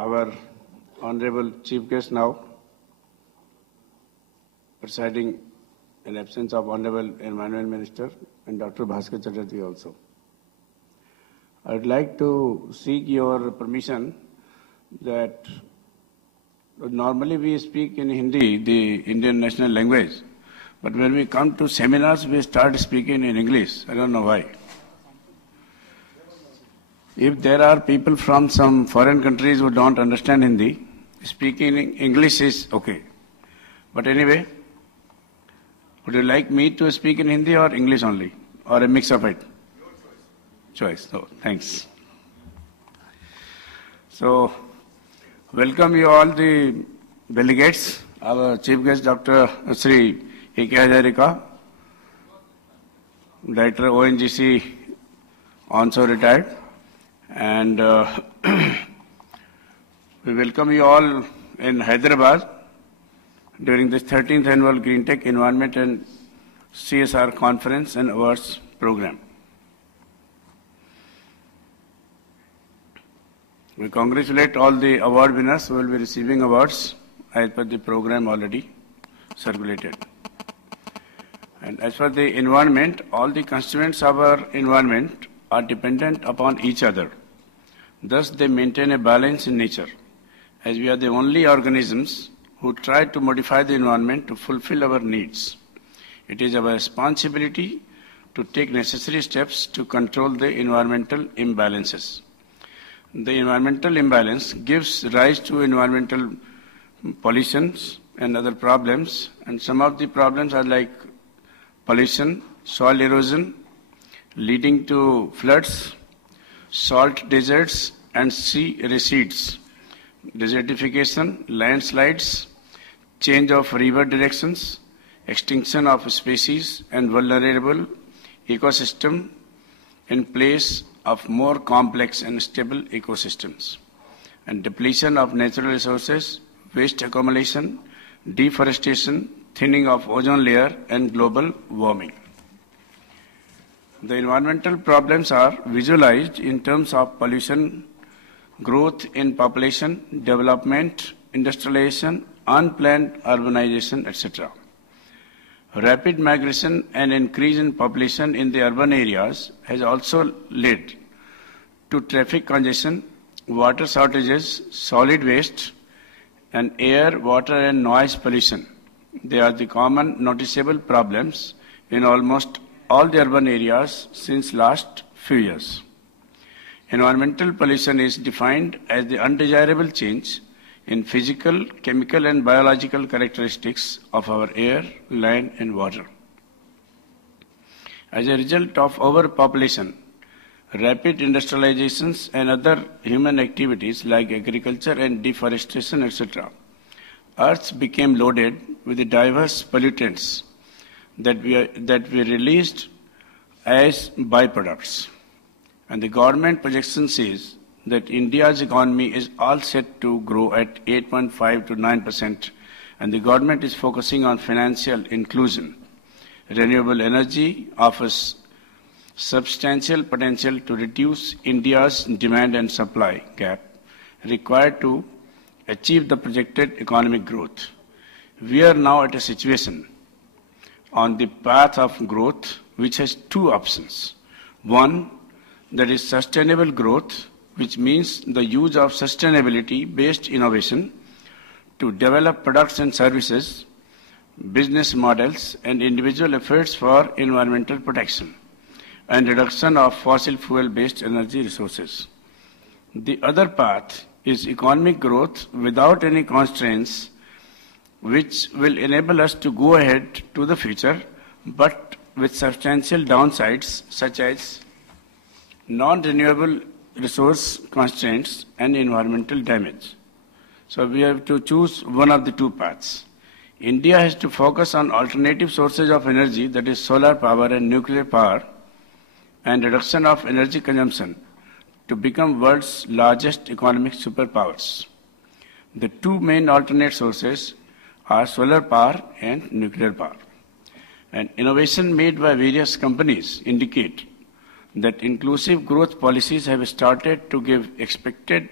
our Honorable Chief Guest now, presiding in absence of Honorable Environment Minister and Dr. Bhaskar Chatterjee also. I would like to seek your permission that normally we speak in Hindi, the Indian national language, but when we come to seminars, we start speaking in English. I don't know why. If there are people from some foreign countries who don't understand Hindi, speaking in English is okay. But anyway, would you like me to speak in Hindi or English only, or a mix of it? Choice. Oh, thanks. So, welcome you all the delegates. Our Chief Guest, Dr. Sri A.K. Hazarika, Director ONGC, also retired. And we welcome you all in Hyderabad during this 13th Annual Green Tech Environment and CSR Conference and Awards Program. We congratulate all the award winners who will be receiving awards as per the program already circulated. And as for the environment, all the constituents of our environment are dependent upon each other. Thus, they maintain a balance in nature, as we are the only organisms who try to modify the environment to fulfill our needs. It is our responsibility to take necessary steps to control the environmental imbalances. The environmental imbalance gives rise to environmental pollutions and other problems, and some of the problems are like pollution, soil erosion, leading to floods, salt deserts and sea recedes, desertification, landslides, change of river directions, extinction of species and vulnerable ecosystem in place of more complex and stable ecosystems, and depletion of natural resources, waste accumulation, deforestation, thinning of ozone layer and global warming. The environmental problems are visualized in terms of pollution, growth in population, development, industrialization, unplanned urbanization, etc. Rapid migration and increase in population in the urban areas has also led to traffic congestion, water shortages, solid waste, and air, water, and noise pollution. They are the common noticeable problems in almost all the urban areas since last few years. Environmental pollution is defined as the undesirable change in physical, chemical and biological characteristics of our air, land and water. As a result of overpopulation, rapid industrializations and other human activities like agriculture and deforestation, etc., Earth became loaded with the diverse pollutants that we released as byproducts. And the government projection says that India's economy is all set to grow at 8.5 to 9%, and the government is focusing on financial inclusion. Renewable energy offers substantial potential to reduce India's demand and supply gap required to achieve the projected economic growth. We are now at a situation on the path of growth which has two options. One, that is sustainable growth, which means the use of sustainability-based innovation to develop products and services, business models, and individual efforts for environmental protection and reduction of fossil fuel-based energy resources. The other path is economic growth without any constraints, which will enable us to go ahead to the future, but with substantial downsides such as non-renewable resource constraints and environmental damage. So we have to choose one of the two paths. India has to focus on alternative sources of energy, that is solar power and nuclear power, and reduction of energy consumption to become world's largest economic superpowers. The two main alternate sources are solar power and nuclear power. And innovation made by various companies indicate that inclusive growth policies have started to give expected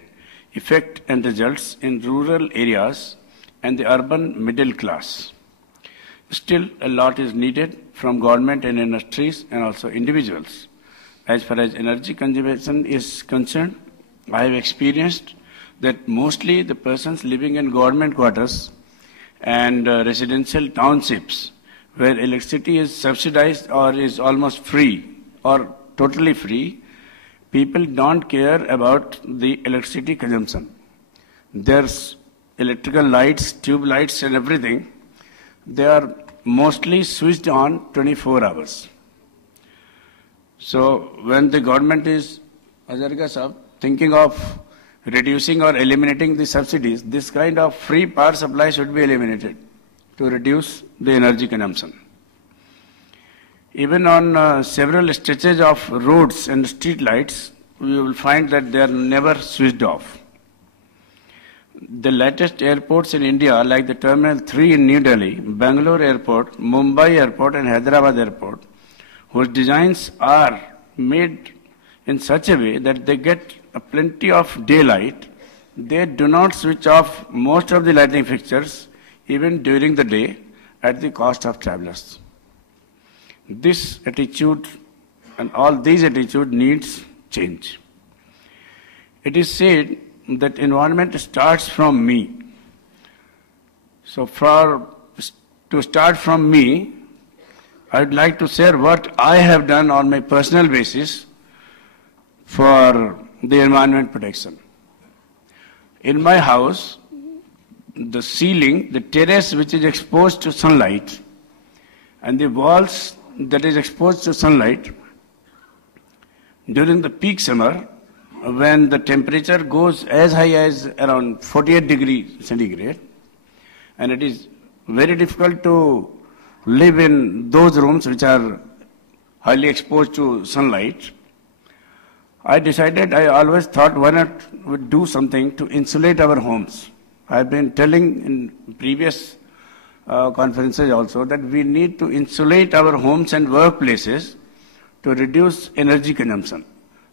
effect and results in rural areas and the urban middle class. Still, a lot is needed from government and industries and also individuals. As far as energy conservation is concerned, I have experienced that mostly the persons living in government quarters and residential townships where electricity is subsidized or is almost free or totally free, people don't care about the electricity consumption. There's electrical lights, tube lights and everything. They are mostly switched on 24 hours. So when the government is, Hazarika Sahab, thinking of reducing or eliminating the subsidies, this kind of free power supply should be eliminated to reduce the energy consumption. Even on several stretches of roads and street lights, we will find that they are never switched off. The latest airports in India, like the Terminal 3 in New Delhi, Bangalore Airport, Mumbai Airport and Hyderabad Airport, whose designs are made in such a way that they get plenty of daylight, they do not switch off most of the lighting fixtures even during the day at the cost of travelers. This attitude and all these attitude needs change. It is said that environment starts from me. So to start from me, I would like to share what I have done on my personal basis for the environment protection. In my house, the ceiling, the terrace which is exposed to sunlight and the walls that is exposed to sunlight, during the peak summer, when the temperature goes as high as around 48 degrees centigrade, and it is very difficult to live in those rooms which are highly exposed to sunlight, I decided, I always thought, why not we do something to insulate our homes. I've been telling in previous conferences also that we need to insulate our homes and workplaces to reduce energy consumption.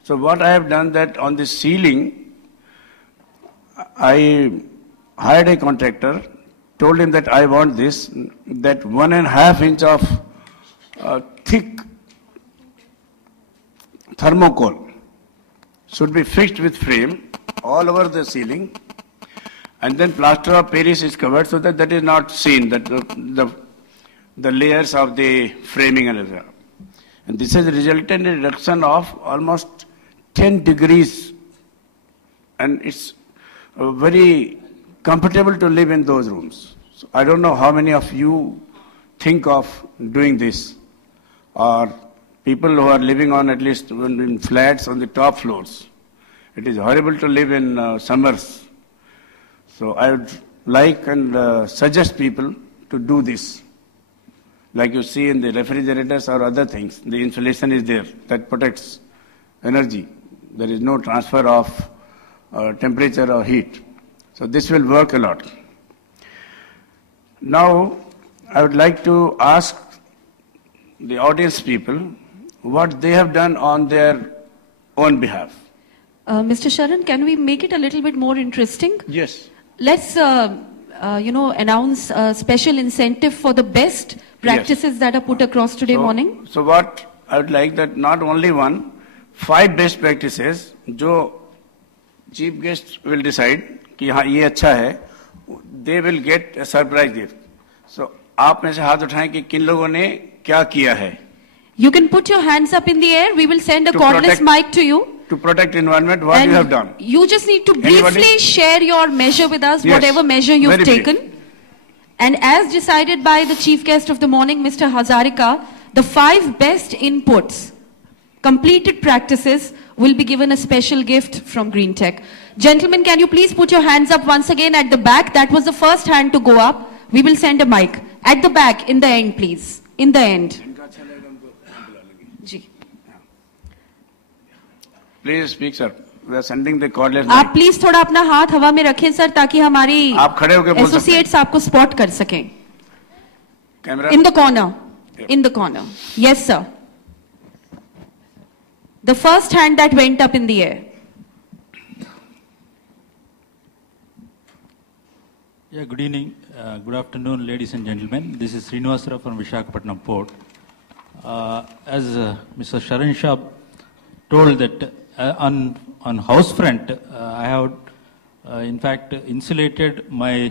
So what I have done that on the ceiling, I hired a contractor, told him that I want this, that 1.5 inch of thick thermocol should be fixed with frame all over the ceiling, and then plaster of Paris is covered so that that is not seen, that the layers of the framing and everything. And this has resulted in a reduction of almost 10 degrees, and it's very comfortable to live in those rooms. So I don't know how many of you think of doing this, or people who are living on at least in flats on the top floors. It is horrible to live in summers. So I would like and suggest people to do this. Like you see in the refrigerators or other things, the insulation is there that protects energy. There is no transfer of temperature or heat. So this will work a lot. Now, I would like to ask the audience people what they have done on their own behalf. Mr. Sharan, can we make it a little bit more interesting? Yes. Let's, announce a special incentive for the best practices that are put across today morning. So what I would like that not only 5 best practices, जो chief guest will decide कि हाँ ये अच्छा है, they will get a surprise gift. So आप में से हाथ उठाएं कि किन लोगों ने क्या किया है. You can put your hands up in the air. We will send a cordless mic to you. To protect environment, what you have done. You just need to briefly share your measure with us, whatever measure you've taken. Brief. And as decided by the chief guest of the morning, Mr. Hazarika, the 5 best inputs, completed practices, will be given a special gift from Green Tech. Gentlemen, can you please put your hands up once again at the back? That was the first hand to go up. We will send a mic. At the back, in the end, please. In the end. Please speak, sir. We are sending the cordless. आप please थोड़ा अपना हाथ हवा में रखें sir, ताकि हमारी आप खड़े होकर बोल सकते हैं. एसोसिएट्स आपको स्पॉट कर सकें. Camera. In the corner. In the corner. Yes, sir. The first hand that went up in the air. Yeah, good evening, good afternoon, ladies and gentlemen. This is Srinivasara from Visakhapatnam Port. As Mr. Sharan Shah told that on house front, I have in fact insulated my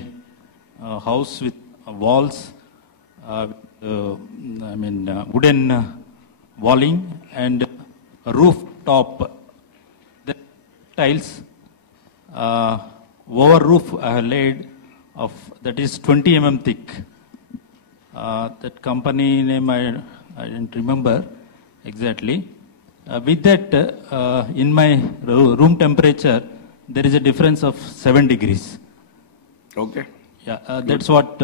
house with walls, wooden walling and a rooftop tiles. Over roof I have laid of that is 20 mm thick. That company name I didn't remember exactly. With that, in my room temperature, there is a difference of 7 degrees. Okay. Yeah, that's what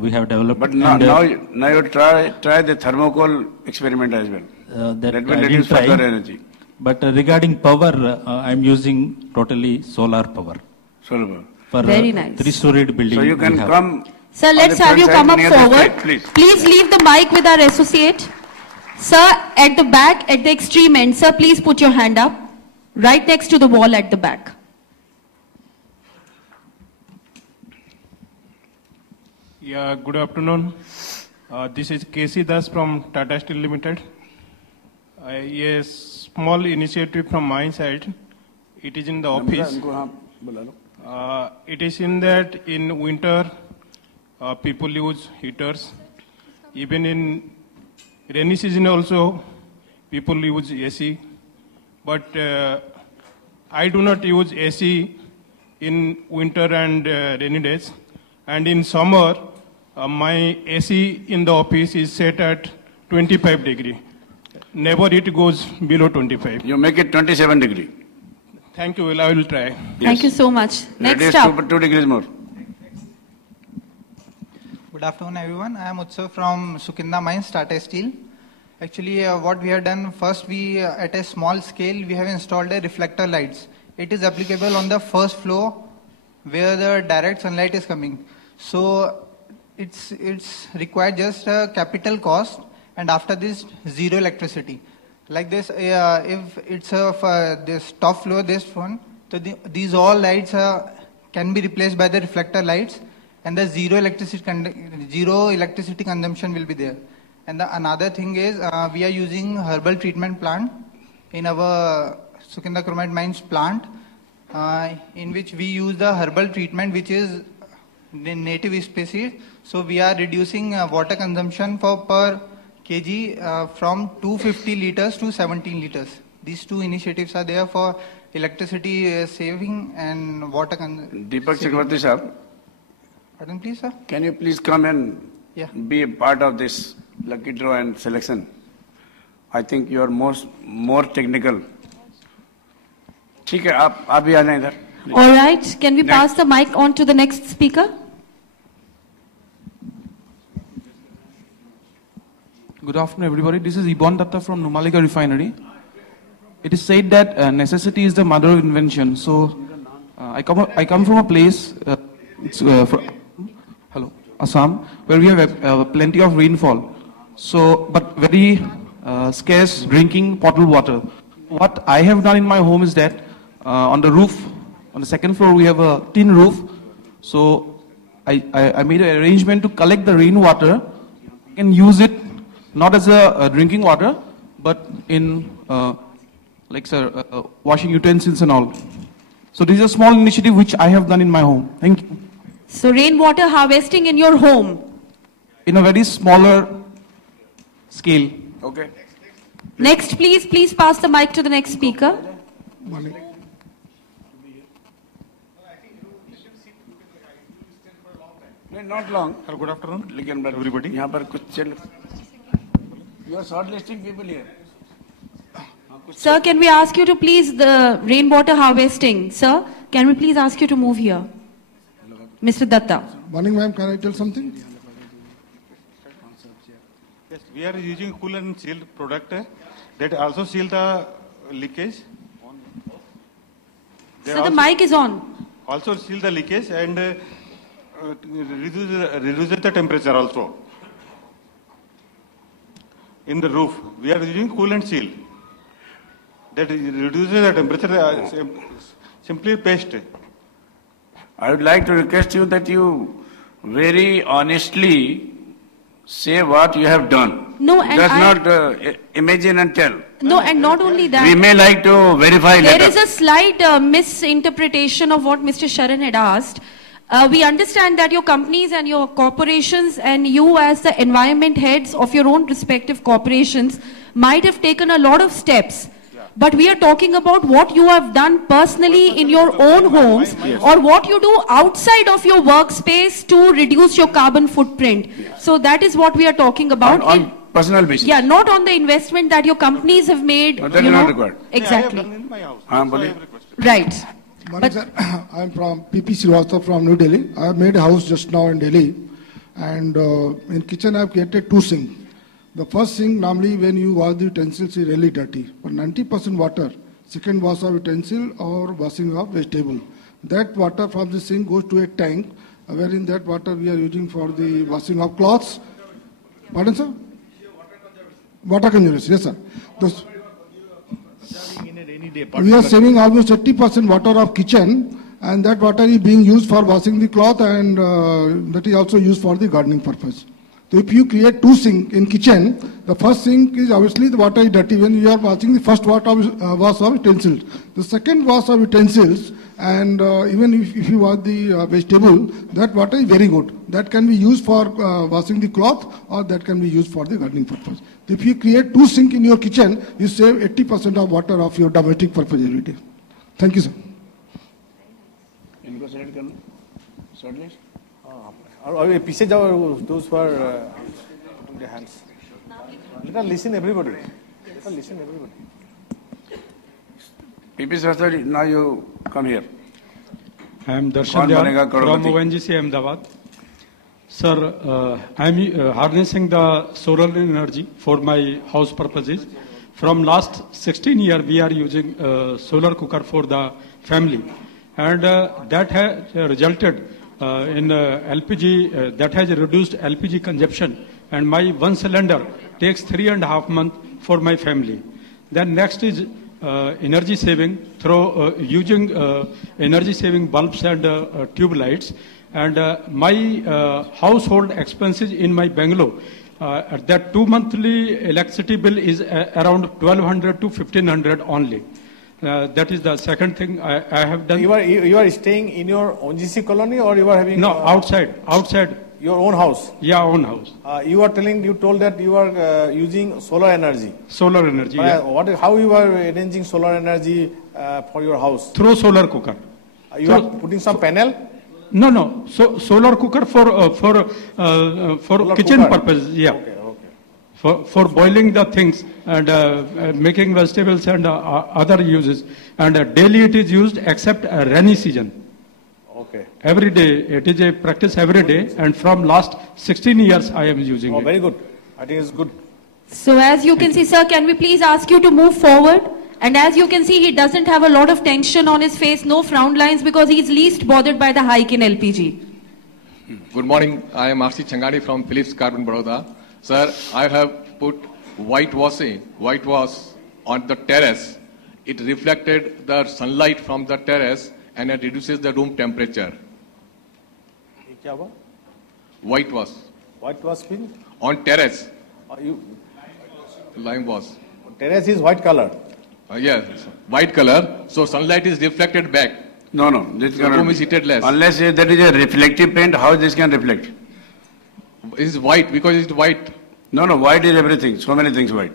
we have developed. But now you try the thermocol experiment as well. That will reduce further energy. But regarding power, I'm using totally solar power. Solar power. For very nice. 3-storied building. So you can come. Sir, let's have you come up forward. Please leave the mic with our associate. Sir, at the back, at the extreme end, sir, please put your hand up. Right next to the wall at the back. Yeah, good afternoon. This is KC Das from Tata Steel Limited. A small initiative from my side. It is in the office. It is in that in winter, people use heaters. Even in rainy season also, people use AC. But I do not use AC in winter and rainy days. And in summer, my AC in the office is set at 25 degree. Never it goes below 25. You make it 27 degree. Thank you. Well, I will try. Yes. Thank you so much. Next up. 2 degrees more. Good afternoon, everyone. I am Utsav from Sukinda Mines, Tata Steel. Actually, what we have done, first we, at a small scale, we have installed a reflector lights. It is applicable on the first floor where the direct sunlight is coming. So it's required just a capital cost, and after this, zero electricity. Like this, if it's this top floor, this one, so these all lights can be replaced by the reflector lights, and the zero electricity consumption will be there. And another thing is we are using herbal treatment plant in our Sukinda Chromite Mines plant, in which we use the herbal treatment which is the native species. So we are reducing water consumption per kg from 250 liters to 17 liters. These two initiatives are there for electricity saving and water consumption. Deepak Chakravarti sir. Pardon, please, sir. Can you please come and be a part of this lucky draw and selection? I think you are more technical. ठीक है, आप भी आ जाएं इधर. All right. Can we pass the mic on to the next speaker? Good afternoon, everybody. This is Ibon Datta from Numalika Refinery. It is said that necessity is the mother of invention. So, I come from a place, Assam, where we have plenty of rainfall. So, but very scarce drinking potable water. What I have done in my home is that on the roof, on the second floor, we have a tin roof. So, I made an arrangement to collect the rainwater and use it not as a drinking water, but in washing utensils and all. So this is a small initiative which I have done in my home. Thank you. So rainwater harvesting in your home? In a very smaller scale. Okay. Next, please pass the mic to the next speaker. Not long. Hello, good afternoon. लेकिन everybody. यहाँ पर कुछ चल. You are shortlisting people here. Sir, can we ask you to please the rainwater harvesting? Sir, can we please ask you to move here? Mr. Datta. Morning, ma'am. Can I tell something? Yes, we are using cool and seal product that also seal the leakage. So the mic is on. Also seal the leakage and reduce the temperature also. In the roof, we are using cool and seal. That reduces the temperature, simply paste. I would like to request you that you very honestly say what you have done. No, and just not imagine and tell. No, and not only that. We may like to verify later. There is a slight misinterpretation of what Mr. Sharan had asked. We understand that your companies and your corporations and you as the environment heads of your own respective corporations might have taken a lot of steps. But we are talking about what you have done personally in your own homes or what you do outside of your workspace to reduce your carbon footprint. So that is what we are talking about. On personal basis. Yeah, not on the investment that your companies have made. No, that is not required. Exactly. I have done in my house. Right. Morning, sir. I am from PP Srivastava from New Delhi. I have made a house just now in Delhi, and in kitchen I have created 2 sinks. The first sink, normally when you wash the utensils, is really dirty. But 90% water, second wash of utensil or washing of vegetable. That water from the sink goes to a tank, wherein that water we are using for the washing of clothes. Pardon, sir? Water conservation, yes, sir. Those, we are saving almost 80% water of kitchen, and that water is being used for washing the cloth, and that is also used for the gardening purpose. So if you create 2 sinks in kitchen, the first sink is obviously the water is dirty when you are washing the first wash of utensils. The second wash of utensils, and even if you wash the vegetable, that water is very good. That can be used for washing the cloth, or that can be used for the gardening purpose. If you create 2 sinks in your kitchen, you save 80% of water of your domestic purpose every day. Thank you, sir. इनको select करना, shortlist. और ये पीछे जाओ, those who are putting their hands. Let us listen everybody. Let us listen everybody. PP Srivastava, now you come here. I am कौन Darshan बनेगा Dayal from Crorepati? ONGC Ahmedabad. Sir, I am harnessing the solar energy for my house purposes. From last 16 years, we are using solar cooker for the family, and that has resulted in LPG. That has reduced LPG consumption, and my 1 cylinder takes 3.5 months for my family. Then next is energy saving through using energy saving bulbs and tube lights. And my household expenses in my Bangalore, that 2 monthly electricity bill is around 1200 to 1500 only. That is the second thing I have done. You are staying in your ONGC colony, or you are having? No, outside. Your own house? Yeah, own house. You told that you are using solar energy. Solar energy, yeah. How you are arranging solar energy for your house? Through solar cooker. You are putting some panel? No. So solar cooker for kitchen purpose, yeah. Okay. For boiling the things and making vegetables and other uses. And daily it is used except rainy season. Okay. Every day, it is a practice every day, and from last 16 years I am using it. Very good. I think it's good. So as you can see, sir, can we please ask you to move forward? And as you can see, he doesn't have a lot of tension on his face, no frown lines, because he's least bothered by the hike in LPG. Good morning. I am R.C. Changani from Philips Carbon Baroda. Sir, I have put whitewash on the terrace. It reflected the sunlight from the terrace and it reduces the room temperature. Whitewash. Whitewash means? On terrace. Lime wash. Terrace is white color. Yes, white color. So sunlight is reflected back. No. This the room is heated less. Unless that is a reflective paint, how this can reflect? It is white because it's white. No, white is everything. So many things white.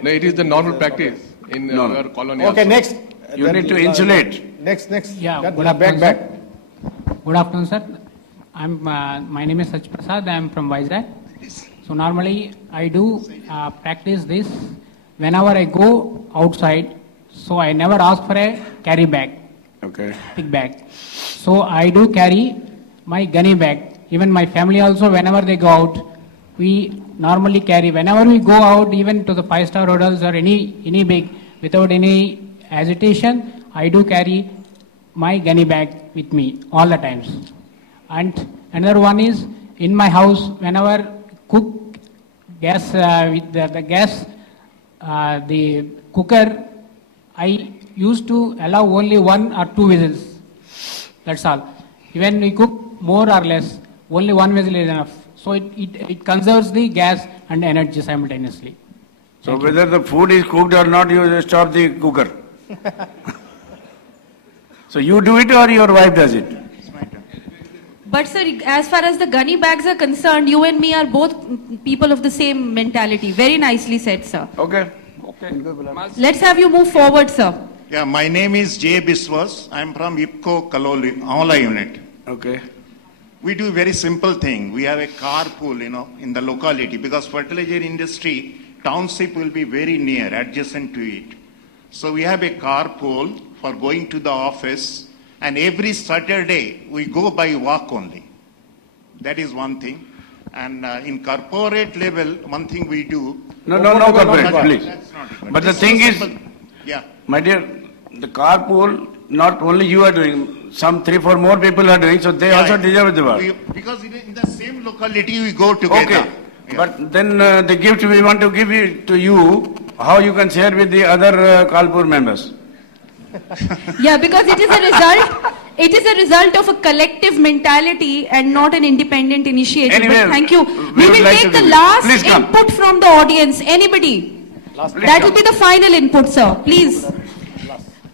No, it is the normal practice in our colony. Okay, also. next. You need to insulate. Next. Yeah, good afternoon, Good afternoon, sir. My name is Sach Prasad. I am from Vizag. So normally I do practice this whenever I go outside. So I never ask for a carry bag. Okay. Big bag. So I do carry my gunny bag. Even my family also, whenever they go out, we normally carry. Whenever we go out, even to the 5-star hotels or any big, without any hesitation, I do carry my gunny bag with me all the times. And another one is in my house, whenever cook gas with the gas, the cooker, I used to allow only 1 or 2 whistles. That's all. Even we cook more or less, only one vessel is enough. So it conserves the gas and energy simultaneously. So whether the food is cooked or not, you stop the cooker. So you do it or your wife does it? But sir, as far as the gunny bags are concerned, you and me are both people of the same mentality. Very nicely said, sir. Okay. Let's have you move forward, sir. Yeah, my name is J. Biswas. I'm from IPCO Kaloli, Aula unit. Okay. We do a very simple thing. We have a carpool, in the locality because fertilizer industry, township will be very near, adjacent to it. So we have a carpool for going to the office, and every Saturday we go by walk only. That is one thing. And in corporate level, one thing we do. No corporate, please. But the thing is, yeah, my dear, the carpool, not only you are doing, some 3-4 more people are doing, so they also deserve the work. Because in the same locality we go together. Okay, yeah. But then the gift we want to give it to you, how you can share with the other carpool members? Yeah, because it is a result. It is a result of a collective mentality and not an independent initiative. Anyway, but thank you. We will like take the last input input from the audience. Anybody? That will be the final input, sir. Please.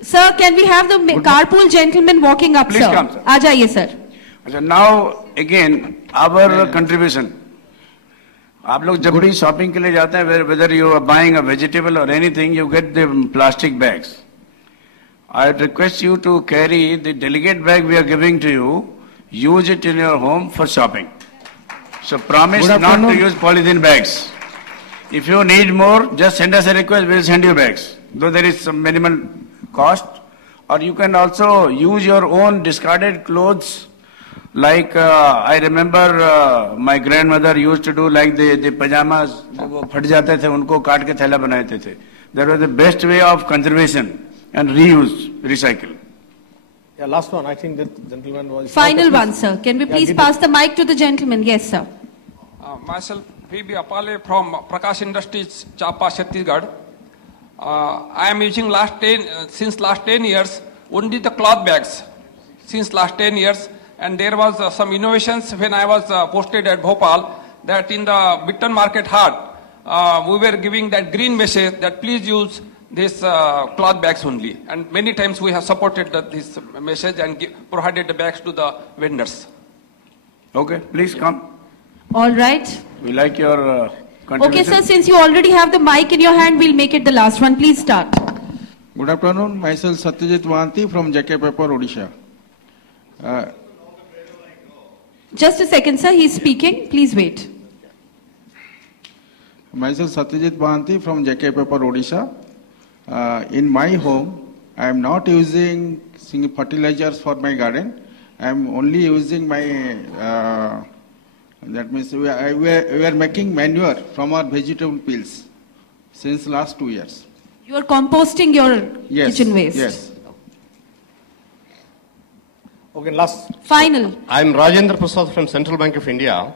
Sir, can we have the carpool gentleman walking up, Please sir? come, sir. आ जाइए, sir. Now, again, our contribution. आप लोग जब भी shopping के लिए जाते हैं, whether you are buying a vegetable or anything, you get the plastic bags. I would request you to carry the delegate bag we are giving to you, use it in your home for shopping. So promise not to use polythene bags. If you need more, just send us a request, we will send you bags. Though there is some minimal cost. Or you can also use your own discarded clothes. Like I remember my grandmother used to do like the pajamas, वो फट जाते थे, उनको काट के थैला बनाते थे. That was the best way of conservation and reuse, recycle. Yeah, last one. I think that gentleman was... Final one, sir. Can we please pass the mic to the gentleman? Yes, sir. Myself, P.B. Apale from Prakash Industries, Chapa, Chhattisgarh. I am using since last 10 years only the cloth bags. Since last 10 years. And there was some innovations when I was posted at Bhopal that in the Bittan Market Hut, we were giving that green message that please use these cloth bags only. And many times we have supported this message and provided the bags to the vendors. Okay, please come. All right. We like your contribution. Okay, sir, since you already have the mic in your hand, we'll make it the last one. Please start. Good afternoon. Myself Satyajit Mohanty from JK Paper, Odisha. Just a second, sir. He's speaking. Please wait. Myself Satyajit Mohanty from JK Paper, Odisha. In my home, I am not using fertilizers for my garden. I am only using my, that means we are making manure from our vegetable peels since last 2 years. You are composting your kitchen waste. Yes. Okay, last. Final. I'm Rajendra Prasad from Central Bank of India.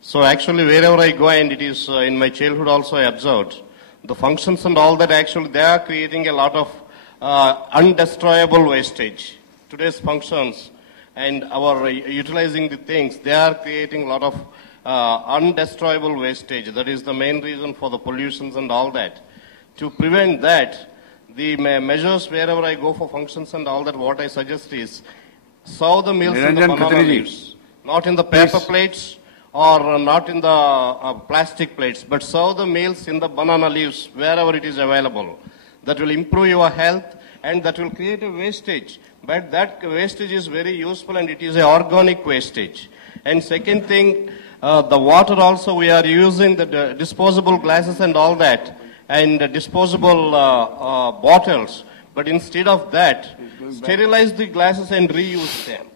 So actually wherever I go, and it is in my childhood also I observed, the functions and all that actually they are creating a lot of undestroyable wastage. Today's functions and our utilizing the things, they are creating a lot of undestroyable wastage. That is the main reason for the pollutions and all that. To prevent that, the measures wherever I go for functions and all that, what I suggest is, sow the meals in the banana leaves, not in the paper plates or not in the plastic plates, but sow the meals in the banana leaves wherever it is available. That will improve your health and that will create a wastage. But that wastage is very useful and it is an organic wastage. And second thing, the water also we are using the disposable glasses and all that and disposable bottles. But instead of that, sterilize the glasses and reuse them.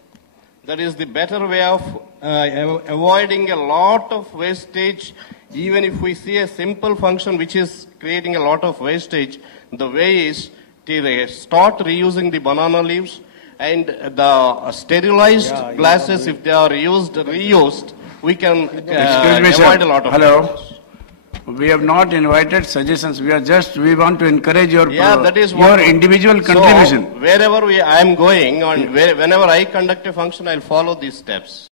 That is the better way of avoiding a lot of wastage. Even if we see a simple function which is creating a lot of wastage, the way is to start reusing the banana leaves and the sterilized glasses, if they are reused, we can avoid a lot of Hello. We have not invited suggestions. We want to encourage your, that is your individual contribution. So, wherever I am going, and whenever I conduct a function, I'll follow these steps.